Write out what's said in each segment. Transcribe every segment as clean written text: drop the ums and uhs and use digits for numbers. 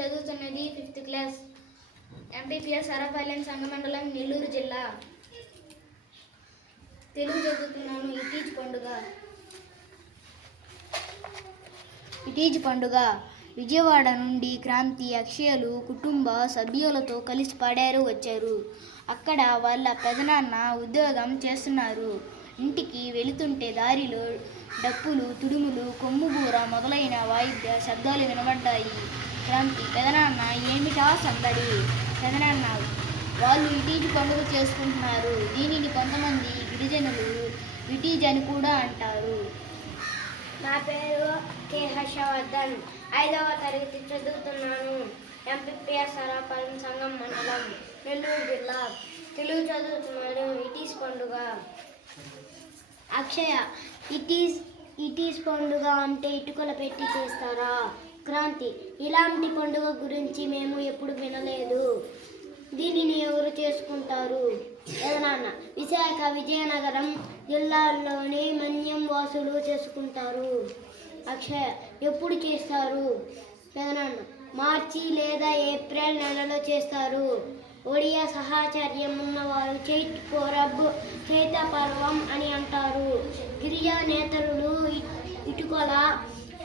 చదువుతున్నది 5th class. MPPS సరపాలెం సంగమండలం Nellore జిల్లా. తెలుగు చదువుతున్నాను. ఇటీజ్ పండుగ. విజయవాడ నుండి క్రాంతి, అక్షయలు కుటుంబ సభ్యులతో కలిసి పాడారు వచ్చారు. అక్కడ వాళ్ళ పెదనాన్న ఉద్యోగం చేస్తున్నారు. ఇంటికి వెళుతుంటే దారిలో డప్పులు, తుడుములు, కొమ్ముబూర మొదలైన వాయిద్య శబ్దాలు వినబడ్డాయి. క్రాంతి: పెదనాన్న, ఏమిటా సందడి? పెదనాన్న: వాళ్ళు ఇటీజ్ పండుగ చేసుకుంటున్నారు. దీనిని కొంతమంది గిరిజనులు విటీజ్ అని కూడా అంటారు. నా పేరు కె హర్షవర్ధన్. 5వ తరగతి చదువుతున్నాను. ఎంపీపీఎస్ సరపాలెం సంగం మండలం నెల్లూరు జిల్లా. తెలుగు చదువుతున్నాను. ఇటీజ్ పండుగ. అక్షయ: ఇటీజ్ పండుగ అంటే ఇటుకలు పెట్టి చేస్తారా? క్రాంతి: ఇలాంటి పండుగ గురించి మేము ఎప్పుడు వినలేదు. దీనిని ఎవరు చేసుకుంటారు? పెదనాన్న: విశాఖ, విజయనగరం జిల్లాల్లోని మన్యం వాసులు చేసుకుంటారు. అక్షయ: ఎప్పుడు చేస్తారు? పెదనాన్న: మార్చి లేదా ఏప్రిల్ నెలలో చేస్తారు. ఒడియా సహచర్యం ఉన్నవారు చైత పర్వం అని అంటారు. గిరిజనేతరులు ఇటుకల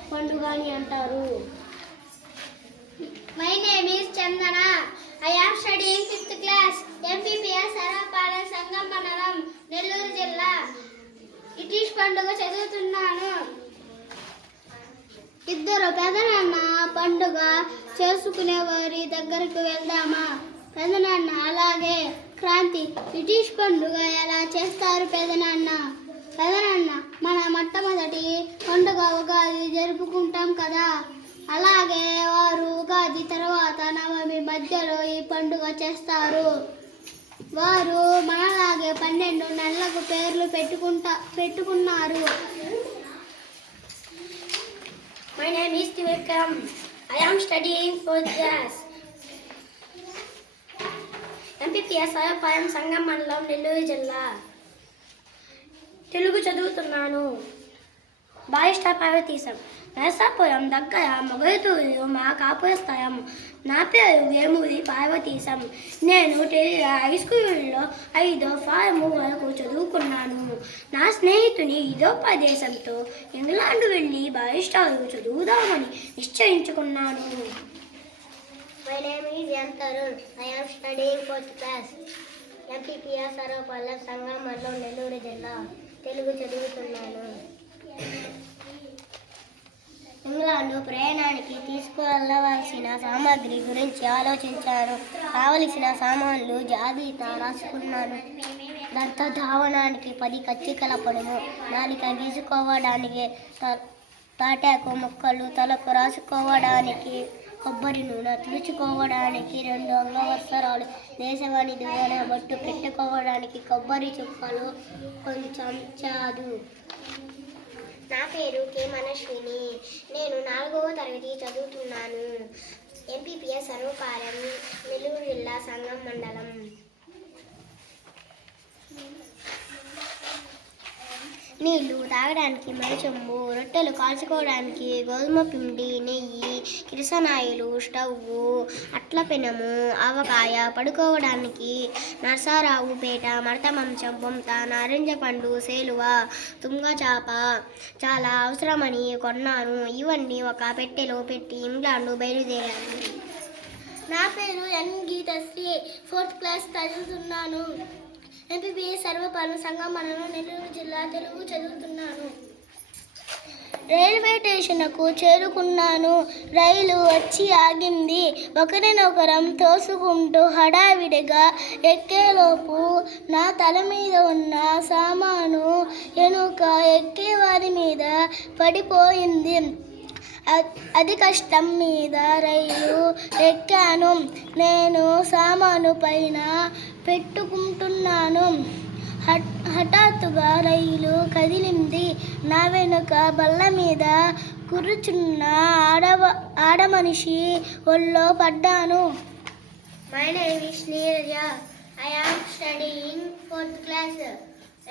పండుగ అని అంటారు. My name is Chandana. I am studying 5th class. MPPS సరపాలెం సంగం మండలం నెల్లూరు జిల్లా. ఇటీజ్ పండుగ చదువుతున్నాను. ఇద్దరు పెదనాన్న పండుగ చేసుకునే వారి దగ్గరకు వెళ్దామా? పెదనాన్న: అలాగే. క్రాంతి: ఇటీజ్ పండుగ ఎలా చేస్తారు పెదనాన్న? పెదనాన్న: మన మొట్టమొదటి పండుగ ఉగాది జరుపుకుంటాం కదా, అలాగే వారు ఉగాది తర్వాత నవమి మధ్యలో ఈ పండుగ చేస్తారు. వారు మనలాగే 12 నెలలకు పేర్లు పెట్టుకున్నారు. My name is Tivekam. I am studying 4th class. MPPS సరపాలెం సంగం మండలం నెల్లూరు జిల్లా. తెలుగు చదువుతున్నాను. బారిష్ట పార్వతీశం. నరసాపురం దగ్గర మొగైతూరులో మా కాపుర స్థలం. నా పేరు వేమూరి పార్వతీశం. నేను హై స్కూల్లో 5వ ఫారము వరకు చదువుకున్నాను. నా స్నేహితుని హితోపదేశంతో ఇంగ్లాండ్ వెళ్ళి బారిస్టారు చదువుదామని నిశ్చయించుకున్నాను. My name is Yantarun. I am studying 4th class. MPPS సరపాలెం సంగం మండలం నెల్లూరు జిల్లా. తెలుగు చదువుతున్నాను. ఇంగ్లాండ్ ప్రయాణానికి తీసుకువెళ్ళవలసిన సామాగ్రి గురించి ఆలోచించాను. కావలసిన సామాన్లు జాబితా రాసుకున్నాను. దంతధావనానికి 10 కచ్చికల పడుము, 4 గీసుకోవడానికి తాటాకు ముక్కలు, తలకు రాసుకోవడానికి కొబ్బరి నూనె, తుడుచుకోవడానికి 2 అంగవస్త్రాలు, దేశవాణి దువ్వెన, బొట్టు పెట్టుకోవడానికి కొబ్బరి చుక్కలు, కొంచెం చాదు. నా పేరు కె మనశ్విని. నేను 4వ తరగతి చదువుతున్నాను. ఎంపీపీఎస్ సరపాలెం నెల్లూరు జిల్లా సంగం మండలం. నీళ్లు తాగడానికి మరిచెంబు, రొట్టెలు కాల్చుకోవడానికి గోధుమ పిండి, నెయ్యి, కిరసనాయిలు, స్టవ్, అట్ల పెనము, ఆవకాయ, పడుకోవడానికి నరసరావు పేట, మడత మంచం, బొంత, నారింజ పండు, సేలువ, తుంగచాప చాలా అవసరమని కొన్నాను. ఇవన్నీ ఒక పెట్టెలో పెట్టి ఇంగ్లాండ్ బయలుదేరాను. నా పేరు ఎన్ గీతశ్రీ. 4th క్లాస్ చదువుతున్నాను. ఎంపీపీఎస్ సర్వపాలెం సంగం మండలం నెల్లూరు జిల్లా. తెలుగు చదువుతున్నాను. రైల్వే స్టేషన్కు చేరుకున్నాను. రైలు వచ్చి ఆగింది. ఒకరినొకరం తోసుకుంటూ హడావిడిగా ఎక్కేలోపు నా తల మీద ఉన్న సామాను ఎనుక ఎక్కేవారి మీద పడిపోయింది. అది కష్టం మీద రైలు ఎక్కాను. నేను సామాను పైన పెట్టుకుంటున్నాను. హఠాత్తుగా రైలు కదిలింది. నా వెనుక బల్ల మీద కూర్చున్న ఆడమనిషి ఒళ్ళో పడ్డాను. My name is Neeraja. I am studying 4th class.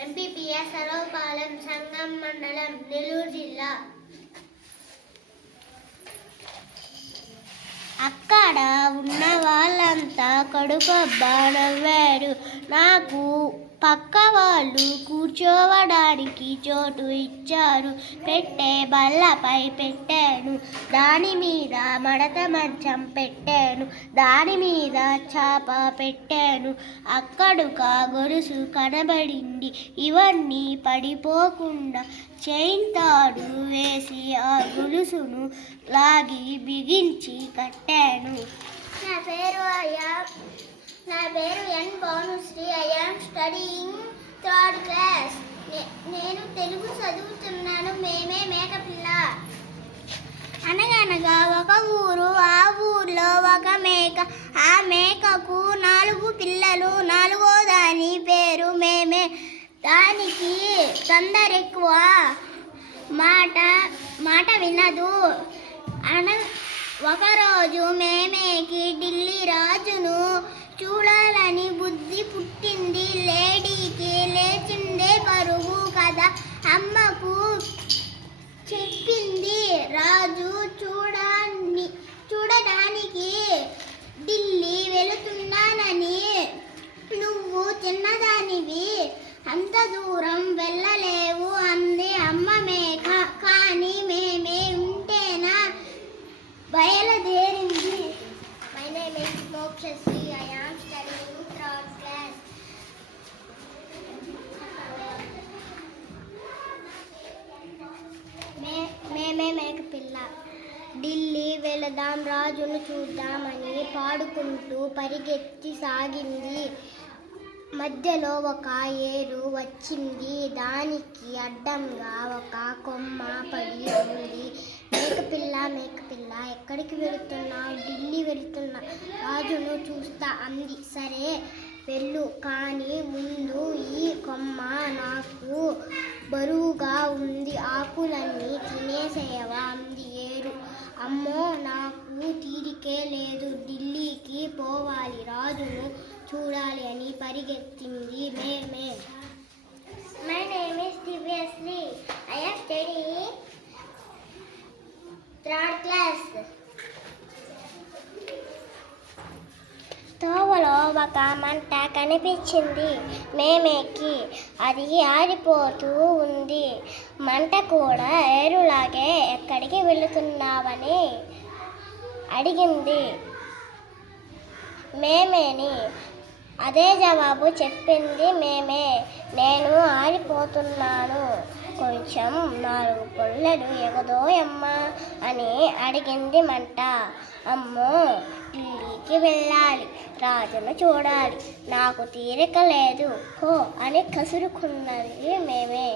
MPPS సరపాలెం సంగం మండలం నెల్లూరు జిల్లా. అక్క అక్కడ ఉన్న వాళ్ళంతా కడుపబ్బా నవ్వారు. నాకు పక్క వాళ్ళు కూర్చోవడానికి చోటు ఇచ్చారు. పెట్టే బల్లపై పెట్టాను, దాని మీద మడత మంచం పెట్టాను, దాని మీద చాప పెట్టాను. అక్కడుక గొలుసు కనబడింది, ఇవన్నీ పడిపోకుండా చైన్ తాడు వేసి ఆ గొలుసును లాగి బిగించి కట్టాను. నా పేరు N Bhanushree. I am studying third class. నేను తెలుగు చదువుతున్నాను. మేమే మేకపిల్ల. అనగనగా ఒక ఊరు, ఆ ఊర్లో ఒక మేక. ఆ మేకకు 4 పిల్లలు, 4వ దాని పేరు మేమే. దానికి తొందరెక్కువ, మాట వినదు. ఒకరోజు మేమేకి ఢిల్లీ రాజును చూడాలని బుద్ధి పుట్టింది. లేడీకి లేచిందే పరుగు కదా. అమ్మకు చెప్పింది, రాజు చూడడానికి ఢిల్లీ వెళుతున్నానని. నువ్వు చిన్నదానివి, అంత దూరం వెళ్ళలేవు అంది అమ్మ మేక. కానీ మేమే ఉంటేనా బయలుదేరింది. My name is Mokshasri. I am studying third class. మేమే మేకపిల్ల. ఢిల్లీ వెళదాం, రాజును చూద్దామని పాడుకుంటూ పరిగెత్తి సాగింది. మధ్యలో ఒక ఏరు వచ్చింది. దానికి అడ్డంగా ఒక కొమ్మ పడి ఉంది. మేకపిల్ల ఎక్కడికి వెళుతున్నావు? ఢిల్లీ వెళుతున్నా, రాజును చూస్తా అంది. సరే వెళ్ళు, కానీ ముందు ఈ కొమ్మ నాకు బరువుగా ఉంది, ఆకులన్నీ తినేసేయవా అంది ఏరు. అమ్మో, నాకు తీరికే లేదు, ఢిల్లీకి పోవాలి, రాజును చూడాలి అని పరిగెత్తింది మేమే. My name is Divyashree. I am studying third class. తోవలో ఒక మంట కనిపించింది మేమేకి. అది ఆరిపోతూ ఉంది. మంట కూడా ఏరులాగే ఎక్కడికి వెళుతున్నావని అడిగింది మేమేని. అదే జవాబు చెప్పింది మేమే. నేను ఆరిపోతున్నాను, కొంచెం 4 పుల్లలు ఎగదోయమ్మా అని అడిగింది మంట. అమ్మో, ఢిల్లీకి వెళ్ళాలి, రాజును చూడాలి, నాకు తీరిక లేదు పో అని కసురుకున్నది మేమే.